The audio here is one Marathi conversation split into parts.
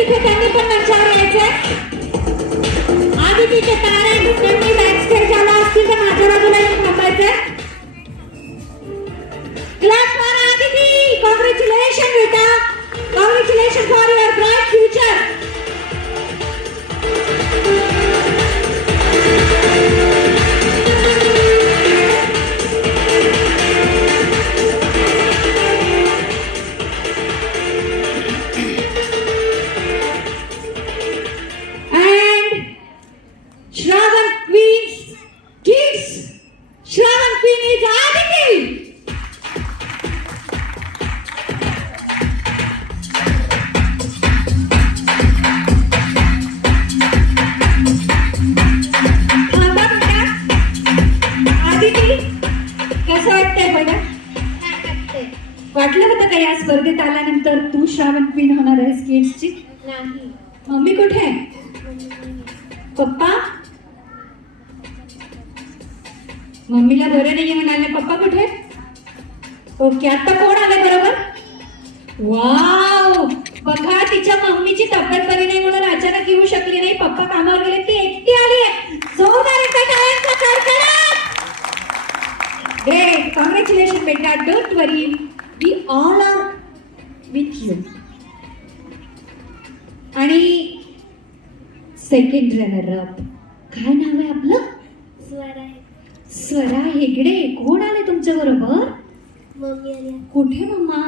तिथे त्यांनी पण मंचावर यायचंय. आदितीचे पॅरेंट्स त्यांनी बॅक स्टेज आला असतील तर माझ्या बाजूला येऊन थांबायचंय. क्लास फॉर आदिती, कॉंग्रॅच्युलेशन बेटा, congratulation for your bright future. वाटलं होतं का या स्पर्धेत आल्यानंतर तू श्रावण क्वीन होणार आहेस किड्सची? नाही. मम्मी कुठे आहे? पप्पा? मम्मीला बरं नाही म्हणाले. पप्पा कुठे? ओके, आता कोण आले बरोबर? वाव, बघा तिच्या मम्मीची तब्येत बरी नाही म्हणून अचानक येऊ शकली नाही. पप्पा कामावर गेले, ती एकटी आली आहे. जोरदार एकदा टाळ्यांचा कडकडाट. ग्रेट, कॉंग्रॅच्युलेशन बेटा. Don't worry, we all are with you. आणि सेकंड रनर अप काय नाव आहे आपलं? स्वरा. स्वरा हेगडे. कोण आले तुमच्या बरोबर? मम्मी आली. कुठे मम्मा?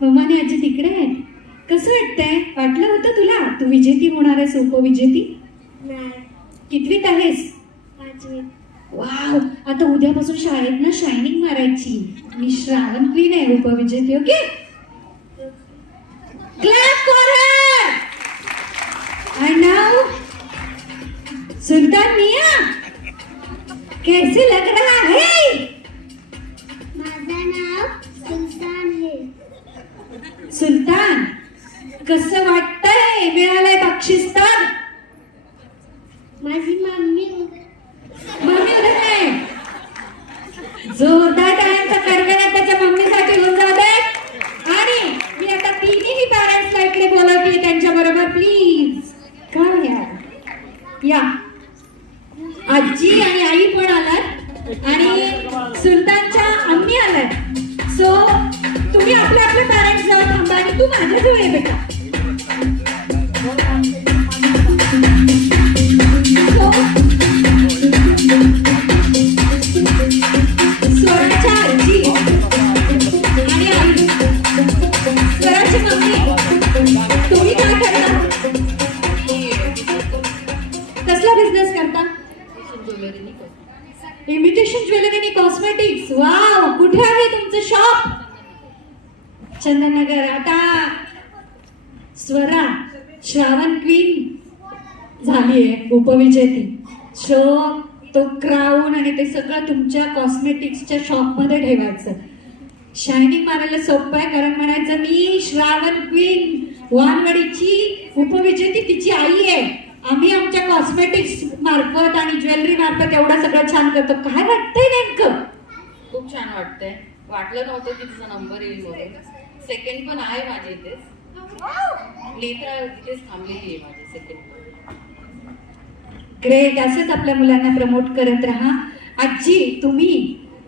मम्माने आजी तिकडे आहे. कसं वाटतंय? वाटलं होतं तुला तू विजेती होणार आहेस, उपविजेती? नाही. कितवीत आहेस? 5वी. वाव, आता उद्यापासून शाळेत ना शायनिंग मारायची. मी श्रावण क्वीन आहे, उपविजेती. Okay, clap for her. And now Sultan Miya, कैसे लग रहा है? माझं नाव सुल्तान आहे. सुल्तान, कसं वाटतंय? मिळालंय बक्षीस तर? माझी मम्मी उद्या काय? जोरदार टाळ्यांचा कडकडाट त्याच्या मम्मीसाठी होऊन जाऊ दे. आणि मी आता तिन्ही पॅरेंट्सला इकडे बोलवते त्यांच्या बरोबर. प्लीज काय या. आजी आणि आई पण आलात आणि सुलतानच्या अम्मी आलात. सो तुम्ही आपले आपले पॅरेंट्स जाऊन थांबा आणि तू माझ्याजवळ ये बेटा. स्वराच्या आजी आणि आई, स्वराची मम्मी, तुम्ही काय करता? कसला बिझनेस करता? इमिटेशन ज्वेलरी आणि कॉस्मेटिक्स. वाव, कुठे आहे तुमचं शॉप? चंदननगर. आता स्वरा श्रावण क्वीन झालीये, उपविजेती. सो तो क्राऊन आणि ते सगळं तुमच्या कॉस्मेटिक्सच्या शॉप मध्ये ठेवायचं. शायनिंग मारायला सोपं आहे, कारण म्हणायचं मी श्रावण क्वीन वानवडीची उपविजेती तिची आई आहे. आम्ही आमच्या कॉस्मेटिक्स मार्फत आणि ज्वेलरी मार्फत एवढं सगळं छान करतो. काय वाटतंय नेमकं? खूप छान वाटतंय. वाटलं नव्हतं की तिचा नंबर येईल म्हणून. सेकंड पण आहे माझी इथेच. नेत्रा तिथेच थांबलेली आहे माझी सेकंड. ग्रेट. असंच आपल्या मुलांना प्रमोट करत राहा. आजी तुम्ही